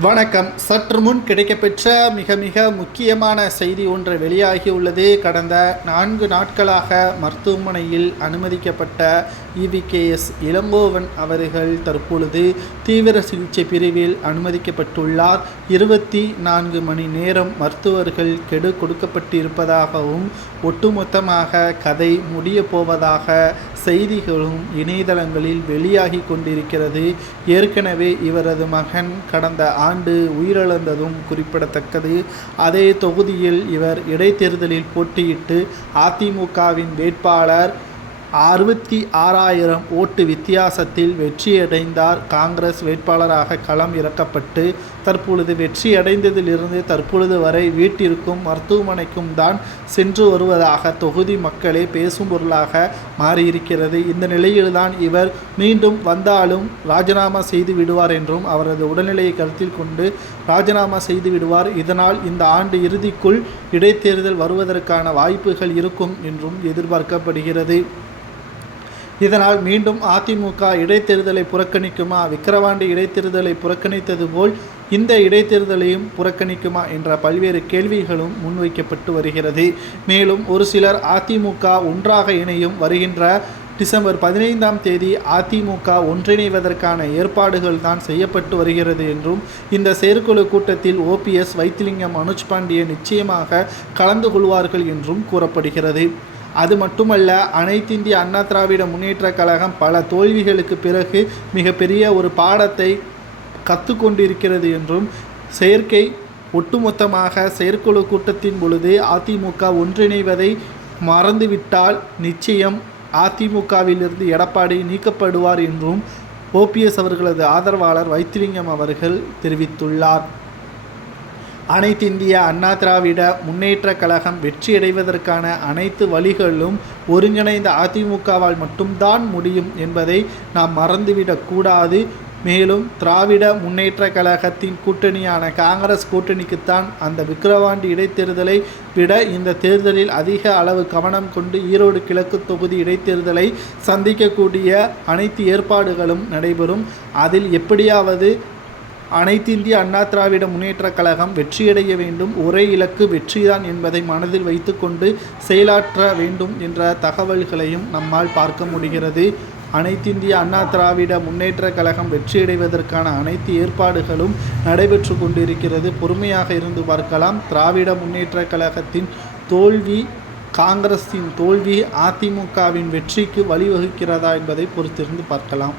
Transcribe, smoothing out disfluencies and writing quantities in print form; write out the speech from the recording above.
வணக்கம். சற்று முன் கிடைக்கப்பெற்ற மிக மிக முக்கியமான செய்தி ஒன்று வெளியாகியுள்ளது. கடந்த 4 நாட்களாக மருத்துவமனையில் அனுமதிக்கப்பட்ட EVKS இளங்கோவன் அவர்கள் தற்பொழுது தீவிர சிகிச்சை பிரிவில் அனுமதிக்கப்பட்டுள்ளார். 24 மணி நேரம் மருத்துவர்கள் கெடு கொடுக்கப்பட்டிருப்பதாகவும் ஒட்டுமொத்தமாக கதை முடிய போவதாக செய்திகளும் இணையதளங்களில் வெளியாகி கொண்டிருக்கிறது. ஏற்கனவே இவரது மகன் கடந்த ஆண்டு உயிரிழந்ததும் குறிப்பிடத்தக்கது. அதே தொகுதியில் இவர் இடைத்தேர்தலில் போட்டியிட்டு அதிமுகவின் வேட்பாளர் 66,000 ஓட்டு வித்தியாசத்தில் வெற்றியடைந்தார். காங்கிரஸ் வேட்பாளராக களம் இறக்கப்பட்டு தற்பொழுது வெற்றியடைந்ததிலிருந்து தற்பொழுது வரை வீட்டிற்கும் மருத்துவமனைக்கும் தான் சென்று வருவதாக தொகுதி மக்களே பேசும் பொருளாக மாறியிருக்கிறது. இந்த நிலையில்தான் இவர் மீண்டும் வந்தாலும் ராஜினாமா செய்து விடுவார் என்றும் அவரது உடல்நிலையை கருத்தில் கொண்டு ராஜினாமா செய்து விடுவார். இதனால் இந்த ஆண்டு இறுதிக்குள் இடைத்தேர்தல் வருவதற்கான வாய்ப்புகள் இருக்கும் என்றும் எதிர்பார்க்கப்படுகிறது. இதனால் மீண்டும் அதிமுக இடைத்தேர்தலை புறக்கணிக்குமா, விக்கிரவாண்டி இடைத்தேர்தலை புறக்கணித்தது போல் இந்த இடைத்தேர்தலையும் புறக்கணிக்குமா என்ற பல்வேறு கேள்விகளும் முன்வைக்கப்பட்டு வருகிறது. மேலும் ஒரு சிலர் அதிமுக ஒன்றாக இணையும் வருகின்ற டிசம்பர் 15ஆம் தேதி அதிமுக ஒன்றிணைவதற்கான ஏற்பாடுகள் தான் செய்யப்பட்டு வருகிறது என்றும் இந்த செயற்குழு கூட்டத்தில் OPS, வைத்திலிங்கம், மனோஜ் பாண்டியன் நிச்சயமாக கலந்து கொள்வார்கள் என்றும் கூறப்படுகிறது. அது மட்டுமல்ல, அனைத்திந்திய அண்ணா திராவிட முன்னேற்ற கழகம் பல தோல்விகளுக்கு பிறகு மிகப்பெரிய ஒரு பாடத்தை கற்றுக்கொண்டிருக்கிறது என்றும் ஒட்டுமொத்தமாக செயற்குழு கூட்டத்தின் பொழுது அதிமுக ஒன்றிணைவதை மறந்துவிட்டால் நிச்சயம் அதிமுகவிலிருந்து எடப்பாடி நீக்கப்படுவார் என்றும் OPS அவர்களது ஆதரவாளர் வைத்திலிங்கம் அவர்கள் தெரிவித்துள்ளார். அனைத்திந்திய அண்ணா திராவிட முன்னேற்ற கழகம் வெற்றியடைவதற்கான அனைத்து வழிகளும் ஒருங்கிணைந்த அதிமுகவால் மட்டும்தான் முடியும் என்பதை நாம் மறந்துவிடக்கூடாது. மேலும் திராவிட முன்னேற்ற கழகத்தின் கூட்டணியான காங்கிரஸ் கூட்டணிக்குத்தான் அந்த விக்கிரவாண்டி இடைத்தேர்தலை விட இந்த தேர்தலில் அதிக அளவு கவனம் கொண்டு ஈரோடு கிழக்கு தொகுதி இடைத்தேர்தலை சந்திக்கக்கூடிய அனைத்து ஏற்பாடுகளும் நடைபெறும். அதில் எப்படியாவது அனைத்திந்திய அண்ணா திராவிட முன்னேற்ற கழகம் வெற்றியடைய வேண்டும், ஒரே இலக்கு வெற்றிதான் என்பதை மனதில் வைத்துக்கொண்டு செயலாற்ற வேண்டும் என்ற தகவல்களையும் நம்மால் பார்க்க முடிகிறது. அனைத்திந்திய அண்ணா திராவிட முன்னேற்ற கழகம் வெற்றியடைவதற்கான அனைத்து ஏற்பாடுகளும் நடைபெற்று கொண்டிருக்கிறது. பொறுமையாக இருந்து பார்க்கலாம். திராவிட முன்னேற்ற கழகத்தின் தோல்வி, காங்கிரஸின் தோல்வி அதிமுகவின் வெற்றிக்கு வழிவகுக்கிறதா என்பதை பொறுத்திருந்து பார்க்கலாம்.